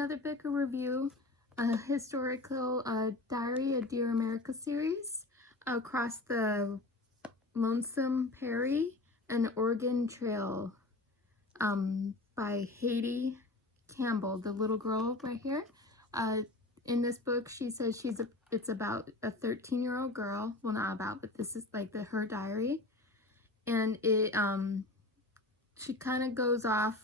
another book review, a historical diary, a Dear America series, across the Lonesome, Prairie, and Oregon Trail, by Hattie Campbell, the little girl right here. In this book, she says it's about a 13-year-old girl. Well, not about, but this is like her diary, and she kind of goes off.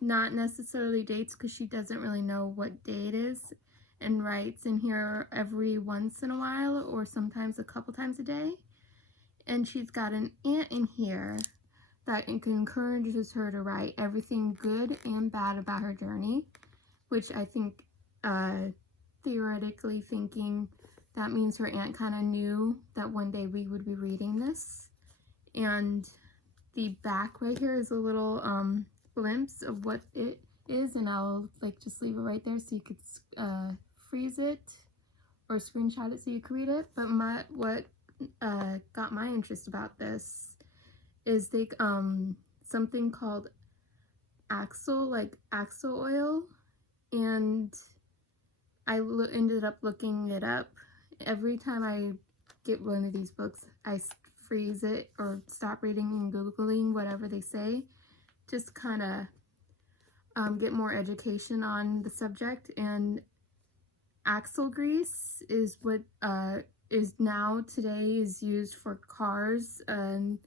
Not necessarily dates, because she doesn't really know what day it is, and writes in here every once in a while, or sometimes a couple times a day. And she's got an aunt in here that encourages her to write everything good and bad about her journey, which I think, theoretically thinking, that means her aunt kind of knew that one day we would be reading this. And the back right here is a little glimpse of what it is, and I'll just leave it right there so you could freeze it or screenshot it so you can read it. But what got my interest about this is something called axle oil, and I ended up looking it up. Every time I get one of these books, I freeze it or stop reading and googling whatever they say, just kind of get more education on the subject. And axle grease is what is now today is used for cars, and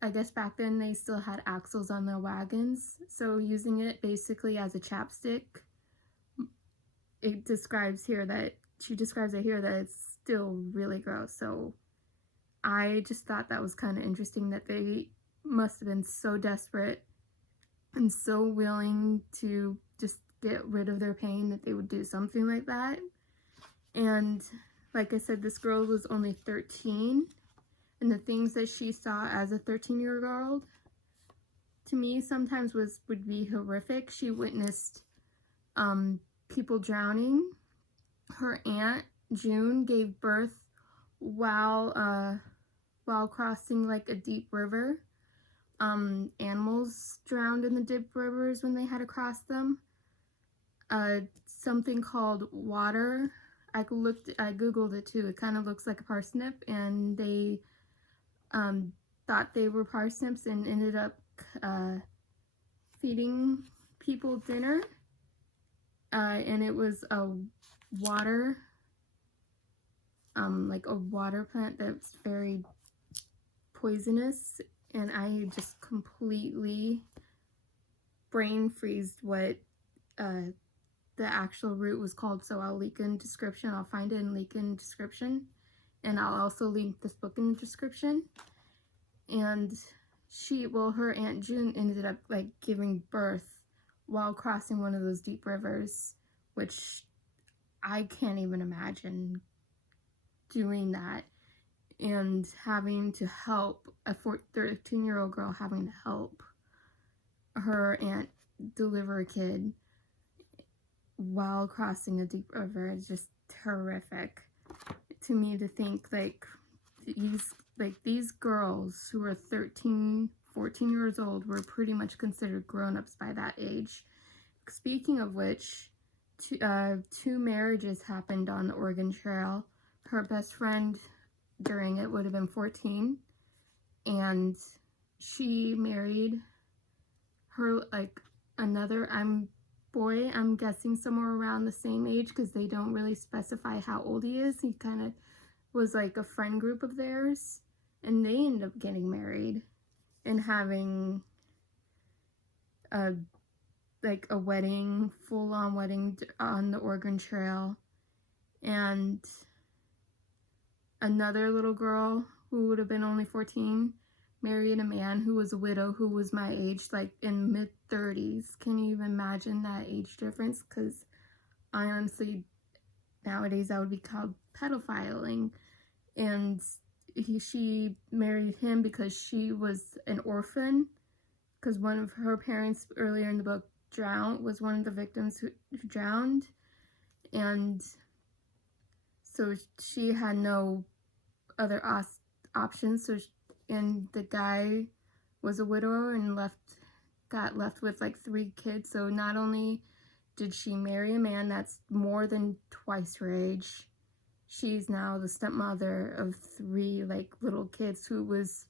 I guess back then they still had axles on their wagons, so using it basically as a chapstick. She describes it here that it's still really gross. So I just thought that was kind of interesting, that they must have been so desperate and so willing to just get rid of their pain that they would do something like that. And like I said, this girl was only 13, and the things that she saw as a 13-year-old, to me, sometimes would be horrific. She witnessed people drowning. Her aunt June gave birth while crossing a deep river. Animals drowned in the deep rivers when they had to cross them. Something called water. I googled it too. It kind of looks like a parsnip, and they thought they were parsnips and ended up feeding people dinner. And it was a water, a water plant that's very poisonous, and I just completely brain freezed what the actual root was called. So I'll link in description. I'll find it and link in description, and I'll also link this book in the description. And her Aunt June ended up giving birth while crossing one of those deep rivers, which I can't even imagine doing that, and having to help a 13-year-old girl, having to help her aunt deliver a kid while crossing a deep river is just horrific to me. To think these girls who are 13, 14 years old were pretty much considered grown-ups by that age. Speaking of which, two marriages happened on the Oregon Trail. Her best friend during it would have been 14, and she married her another boy, I'm guessing somewhere around the same age, because they don't really specify how old he is. He kind of was a friend group of theirs, and they ended up getting married and having a wedding, full-on wedding on the Oregon Trail. And another little girl who would have been only 14 married a man who was a widow, who was my age, in mid-30s. Can you even imagine that age difference? Because honestly, nowadays that would be called pedophiling. And she married him because she was an orphan, because one of her parents earlier in the book was one of the victims who drowned, and so she had no other options. And the guy was a widower and left got left with like 3 kids. So not only did she marry a man that's more than twice her age, she's now the stepmother of 3 like little kids who was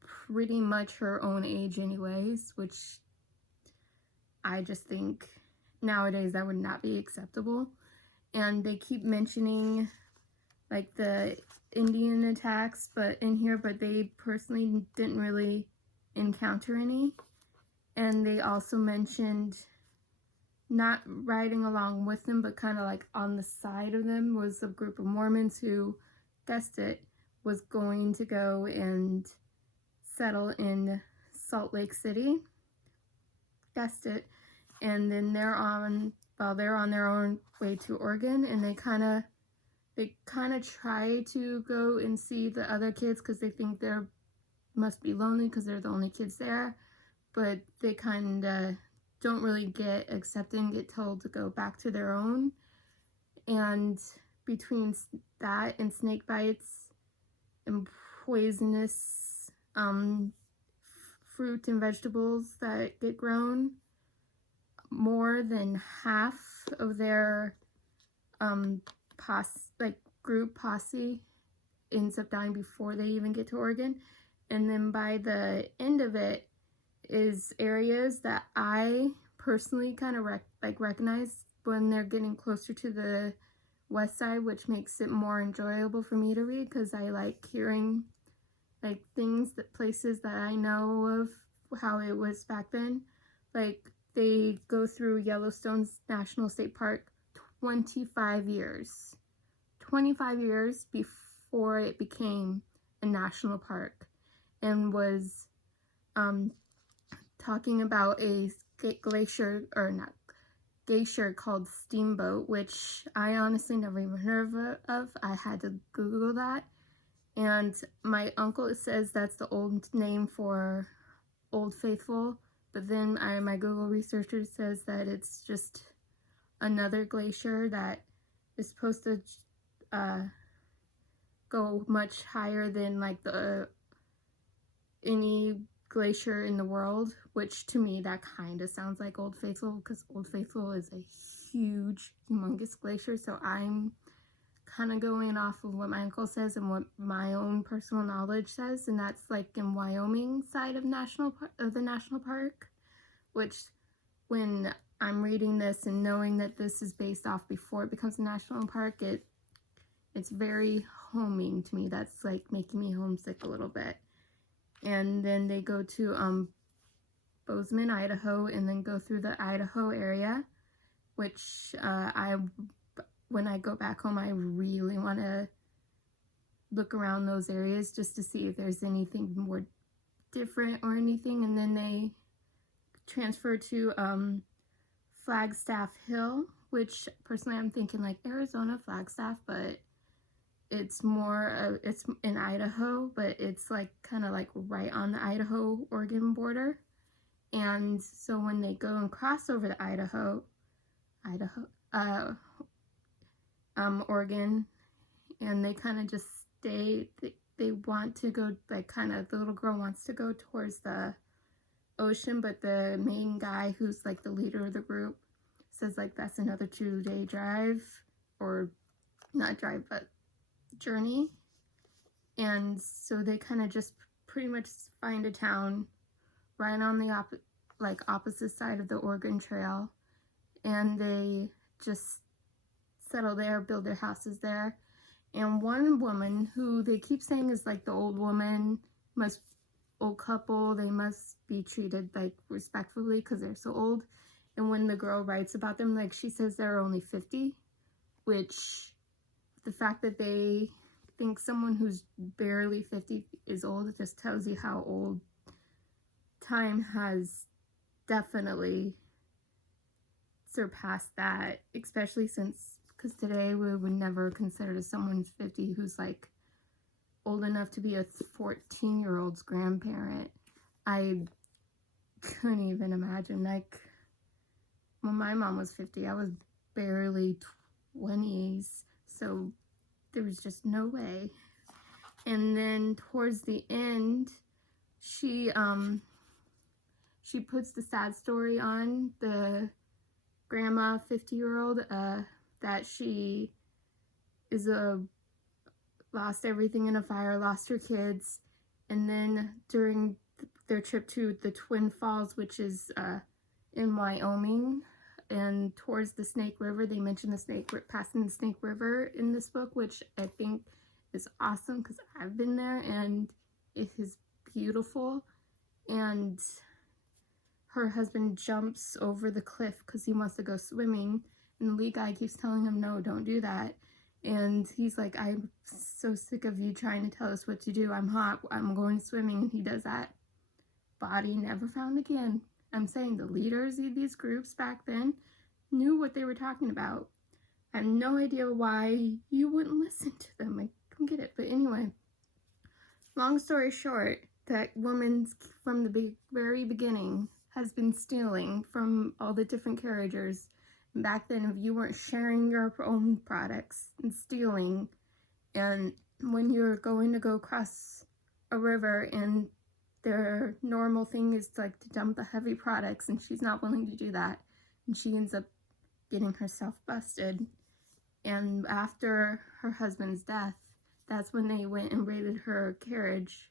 pretty much her own age anyways, which I just think nowadays that would not be acceptable. And they keep mentioning like the Indian attacks but they personally didn't really encounter any. And they also mentioned not riding along with them, but kind of like on the side of them was a group of Mormons who, guessed it, was going to go and settle in Salt Lake City. Guessed it. And then they're on their own way to Oregon, and they kind of try to go and see the other kids because they think they must be lonely because they're the only kids there, but they kind of don't really get accepted and get told to go back to their own. And between that and snake bites and poisonous fruit and vegetables that get grown, more than half of their group posse ends up dying before they even get to Oregon. And then by the end of it is areas that I personally kind of recognize when they're getting closer to the west side, which makes it more enjoyable for me to read because I like hearing like places that I know of how it was back then. Like they go through Yellowstone National State Park 25 years before it became a national park, and was talking about a glacier called Steamboat, which I honestly never even heard of. I had to Google that, and my uncle says that's the old name for Old Faithful, but then my Google researcher says that it's just another glacier that is supposed to go much higher than like any glacier in the world, which to me that kind of sounds like Old Faithful because Old Faithful is a huge, humongous glacier. So I'm kind of going off of what my uncle says and what my own personal knowledge says, and that's like in Wyoming side of the national park, which when I'm reading this and knowing that this is based off before it becomes a national park, it's very homing to me. That's like making me homesick a little bit. And then they go to Bozeman, Idaho, and then go through the Idaho area, which when I go back home, I really want to look around those areas just to see if there's anything more different or anything. And then they transfer to Flagstaff Hill, which personally I'm thinking like Arizona Flagstaff, but it's more it's in Idaho, but it's like kind of like right on the Idaho-Oregon border. And so when they go and cross over the Oregon, and they kind of just stay, they want to go, like kind of the little girl wants to go towards the ocean, but the main guy who's like the leader of the group says like that's another 2-day drive, or not drive but journey. And so they kind of just pretty much find a town right on the opposite side of the Oregon Trail, and they just settle there, build their houses there. And one woman who they keep saying is like the old couple, they must be treated like respectfully because they're so old. And when the girl writes about them, like she says they're only 50, which the fact that they think someone who's barely 50 is old, it just tells you how old time has definitely surpassed that, especially because today we would never consider someone 50 who's like old enough to be a 14-year-old's grandparent. I couldn't even imagine. Like when my mom was 50, I was barely 20s, so there was just no way. And then towards the end, she she puts the sad story on the grandma, 50-year-old, that she is lost everything in a fire, lost her kids, and then during their trip to the Twin Falls, which is in Wyoming, and towards the Snake River, they mention passing the Snake River in this book, which I think is awesome because I've been there and it is beautiful. And her husband jumps over the cliff because he wants to go swimming, and the lead guy keeps telling him, no, don't do that. And he's like, I'm so sick of you trying to tell us what to do. I'm hot, I'm going swimming. And he does that. Body never found again. I'm saying the leaders of these groups back then knew what they were talking about. I have no idea why you wouldn't listen to them. I don't get it. But anyway, long story short, that woman from the very beginning has been stealing from all the different carriagers. Back then, if you weren't sharing your own products and stealing, and when you're going to go cross a river and their normal thing is like to dump the heavy products, and she's not willing to do that, and she ends up getting herself busted. And after her husband's death, that's when they went and raided her carriage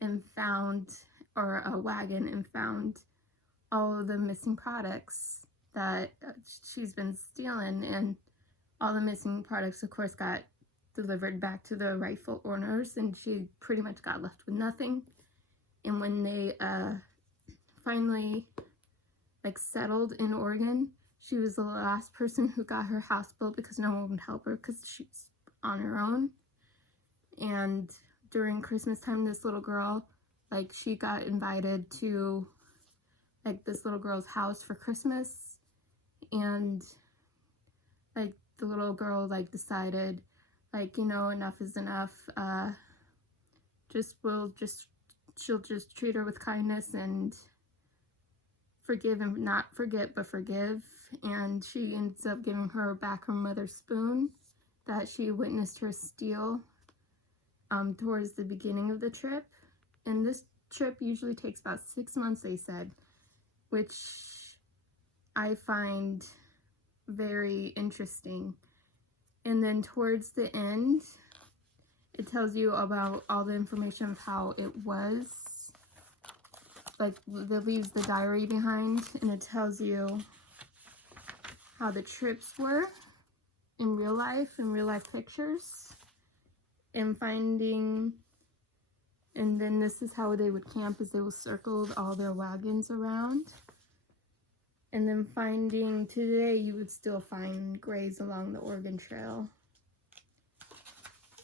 and found, or a wagon, and found all of the missing products that she's been stealing. And all the missing products, of course, got delivered back to the rightful owners, and she pretty much got left with nothing. And when they finally settled in Oregon, she was the last person who got her house built because no one would help her because she's on her own. And during Christmas time, this little girl, she got invited to this little girl's house for Christmas, and the little girl decided enough is enough. She'll just treat her with kindness and forgive, and not forget but forgive. And she ends up giving her back her mother's spoon that she witnessed her steal towards the beginning of the trip. And this trip usually takes about 6 months, they said, which I find very interesting. And then towards the end, it tells you about all the information of how it was. It leaves the diary behind, and it tells you how the trips were in real life pictures, and then this is how they would camp, as they will circle all their wagons around. And then finding, today you would still find graves along the Oregon Trail.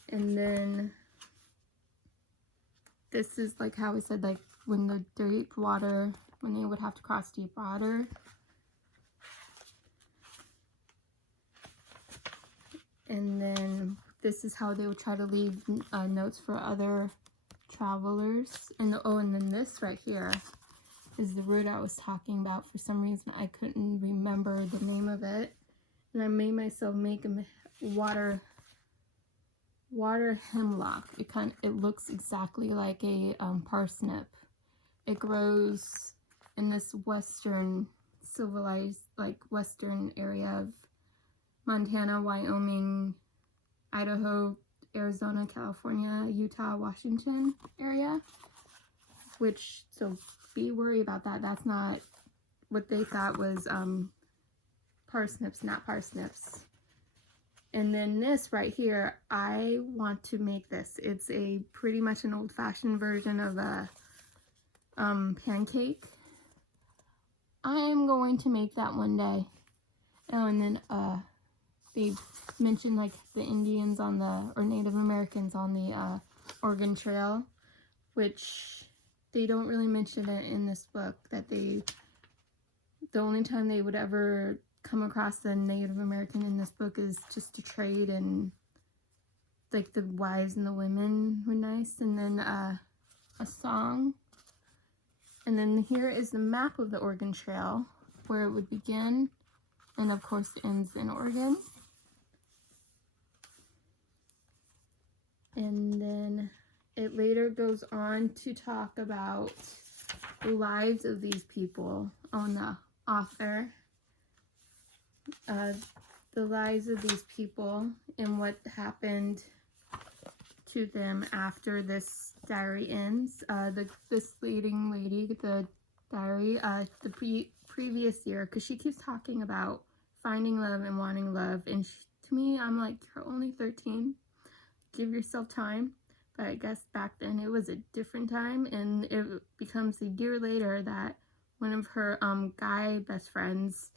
And then this is how we said, when the deep water, when they would have to cross deep water. And then this is how they would try to leave notes for other travelers. And then this right here is the route I was talking about. For some reason, I couldn't remember the name of it. And I made myself make a water hemlock. It looks exactly like a parsnip. It grows in this western civilized, western area of Montana, Wyoming, Idaho, Arizona, California, Utah, Washington area. So be worried about that. That's not what they thought was parsnips, not parsnips. And then this right here, I want to make this. It's pretty much an old-fashioned version of a pancake. I am going to make that one day. Oh, and then they mentioned the Indians or Native Americans on the Oregon Trail, which they don't really mention it in this book, that the only time they would ever come across the Native American in this book is just to trade, and the wives and the women were nice. And then a song. And then here is the map of the Oregon Trail, where it would begin, and of course ends in Oregon. And then it later goes on to talk about lives of these people on the author, the lives of these people and what happened to them after this diary ends. This leading lady, the diary, the previous year, because she keeps talking about finding love and wanting love, and to me, I'm like, you're only 13. Give yourself time. But I guess back then it was a different time, and it becomes a year later that one of her guy best friends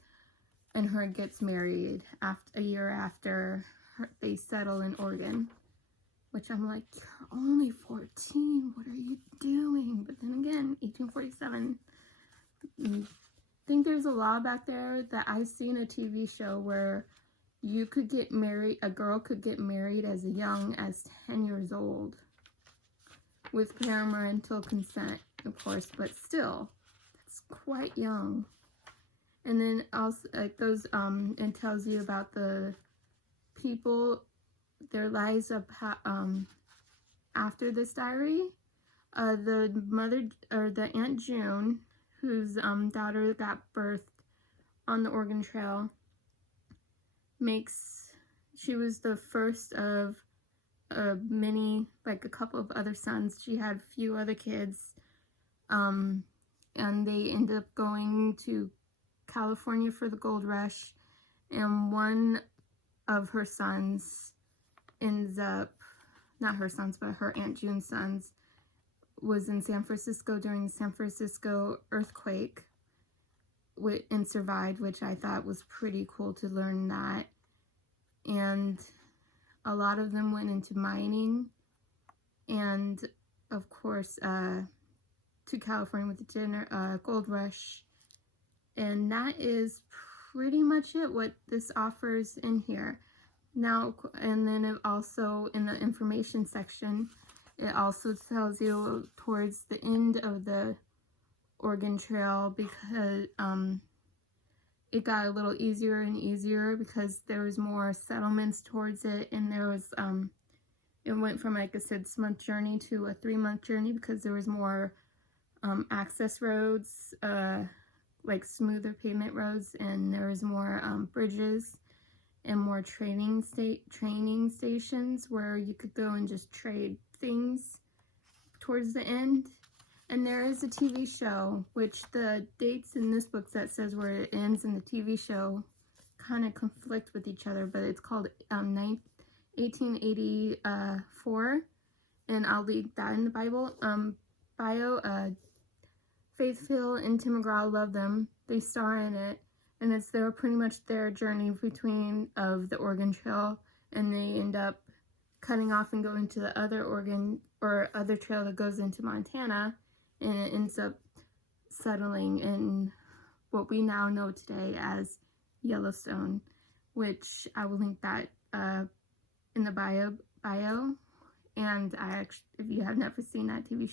and her gets married a year after they settle in Oregon. Which I'm like, you're only 14. What are you doing? But then again, 1847. I think there's a law back there that I've seen a TV show where you could get married, a girl could get married as young as 10 years old with parental consent, of course, but still, that's quite young. And then also, it goes, and tells you about the people, their lives of after this diary. The mother, or the Aunt June, whose daughter got birthed on the Oregon Trail, she was the first of many, like a couple of other sons. She had a few other kids, and they ended up going to California for the gold rush, and one of her sons ends up, not her sons, but her Aunt June's sons, was in San Francisco during the San Francisco earthquake and survived, which I thought was pretty cool to learn that. And a lot of them went into mining, and of course to California with the gold rush. And that is pretty much it, what this offers in here. Now, and then it also, in the information section, it also tells you towards the end of the Oregon Trail, because it got a little easier and easier because there was more settlements towards it, and there was it went from like a 6-month journey to a 3-month journey because there was more access roads, like smoother pavement roads, and there was more bridges and more training stations where you could go and just trade things towards the end. And there is a TV show, which the dates in this book that says where it ends in the TV show kind of conflict with each other, but it's called 1884, and I'll leave that in the bio. Faith Hill and Tim McGraw love them. They star in it, and it's pretty much their journey between of the Oregon Trail, and they end up cutting off and going to the other other trail that goes into Montana, and it ends up settling in what we now know today as Yellowstone, which I will link that in the bio. And if you have never seen that TV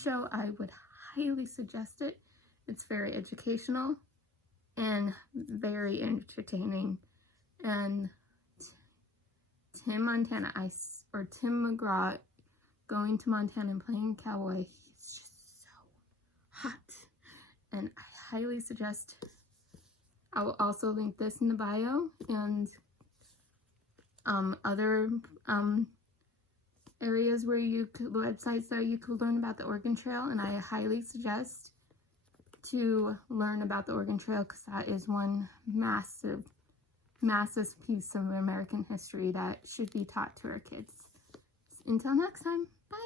show, I would highly suggest it. It's very educational and very entertaining. And Tim McGraw going to Montana and playing cowboy, he's just so hot, and I highly suggest. I will also link this in the bio, and other areas where websites that you could learn about the Oregon Trail, and I highly suggest to learn about the Oregon Trail because that is one massive piece of American history that should be taught to our kids. Until next time, bye.